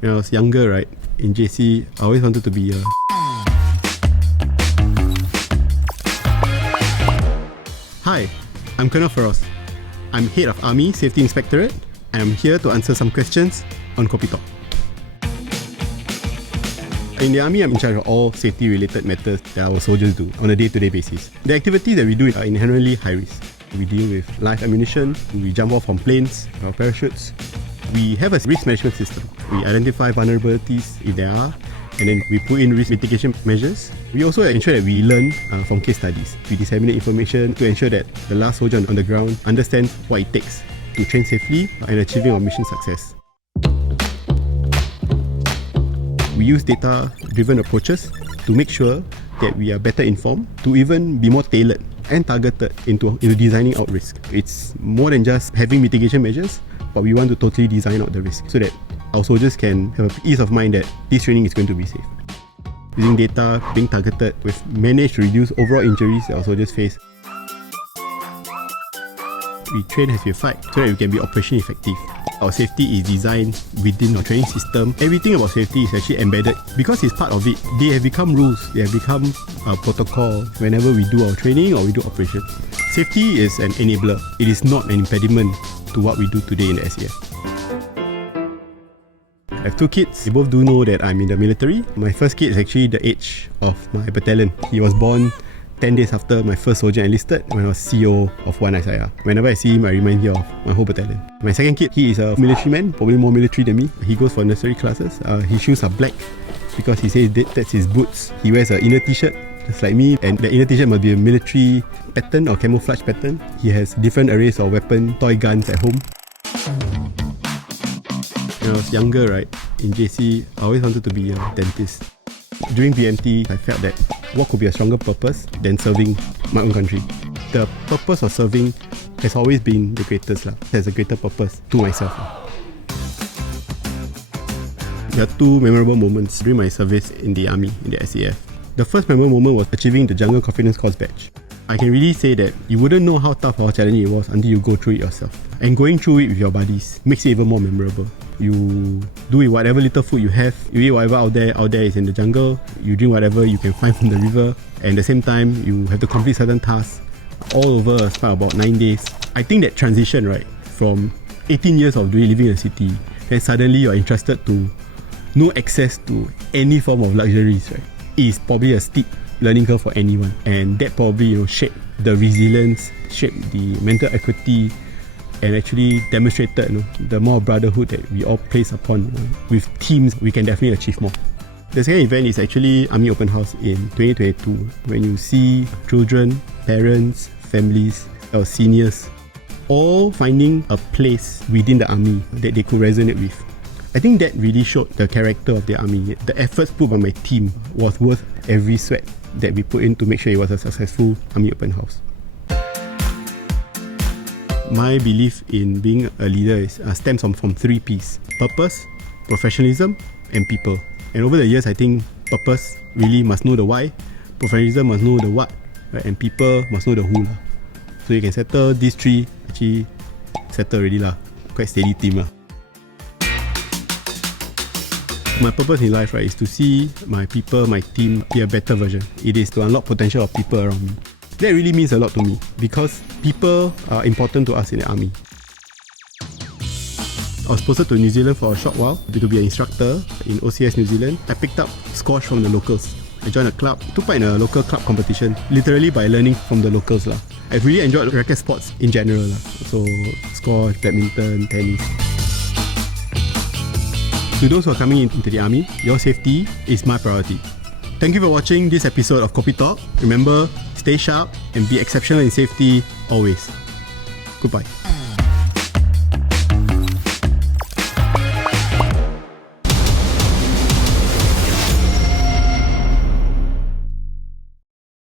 When I was younger, right, in JC, I always wanted to be a... Hi, I'm COL Feroz. I'm head of Army Safety Inspectorate, and I'm here to answer some questions on Kopitalk. In the Army, I'm in charge of all safety-related matters that our soldiers do on a day-to-day basis. The activities that we do are inherently high risk. We deal with live ammunition, we jump off from planes, our parachutes. We have a risk management system. We identify vulnerabilities if there are, and then we put in risk mitigation measures. We also ensure that we learn from case studies. We disseminate information to ensure that the last soldier on the ground understands what it takes to train safely and achieving our mission success. We use data-driven approaches to make sure that we are better informed, to even be more tailored and targeted into designing out risk. It's more than just having mitigation measures, but we want to totally design out the risk so that our soldiers can have a peace of mind that this training is going to be safe. Using data, being targeted, we've managed to reduce overall injuries that our soldiers face. We train as we fight so that we can be operationally effective. Our safety is designed within our training system. Everything about safety is actually embedded. Because it's part of it, they have become rules, they have become a protocol whenever we do our training or we do operation. Safety is an enabler. It is not an impediment to what we do today in the SAF. I have two kids. They both do know that I'm in the military. My first kid is actually the age of my battalion. He was born 10 days after my first soldier enlisted when I was CO of 1 SIR. Whenever I see him, I remind him of my whole battalion. My second kid, he is a military man, probably more military than me. He goes for nursery classes. His shoes are black because he says that's his boots. He wears an inner t-shirt just like me, and the inner t-shirt must be a military pattern or camouflage pattern. He has different arrays of weapon, toy guns at home. When I was younger, right, in JC, I always wanted to be a dentist. During BMT, I felt that what could be a stronger purpose than serving my own country? The purpose of serving has always been the greatest. There's a greater purpose to myself. There are two memorable moments during my service in the Army, in the SAF. The first memorable moment was achieving the Jungle Confidence Course badge. I can really say that you wouldn't know how tough or challenging it was until you go through it yourself. And going through it with your buddies makes it even more memorable. You do it whatever little food you have, you eat whatever out there is in the jungle, you drink whatever you can find from the river, and at the same time you have to complete certain tasks all over a span of about 9 days. I think that transition, right, from 18 years of living in a city, then suddenly you're entrusted to no access to any form of luxuries, right, is probably a steep learning curve for anyone, and that probably shaped the resilience, shaped the mental equity, and actually demonstrated the more brotherhood that we all place upon. With teams, we can definitely achieve more. The second event is actually Army Open House in 2022, when you see children, parents, families, or seniors all finding a place within the Army that they could resonate with. I think that really showed the character of the Army. The efforts put by my team was worth every sweat that we put in to make sure it was a successful Army Open House. My belief in being a leader stems from 3 P's: purpose, professionalism, and people. And over the years, I think purpose really must know the why, professionalism must know the what, right? And people must know the who. So you can settle these 3, actually settle already quite steady team . My purpose in life, right, is to see my people, my team be a better version. It is to unlock potential of people around me. That really means a lot to me because people are important to us in the Army. I was posted to New Zealand for a short while to be an instructor in OCS New Zealand. I picked up squash from the locals. I joined a club, took part in a local club competition, literally by learning from the locals . I've really enjoyed racket sports in general . So squash, badminton, tennis. To those who are coming into the Army, your safety is my priority. Thank you for watching this episode of Kopitalk. Remember, stay sharp and be exceptional in safety always. Goodbye.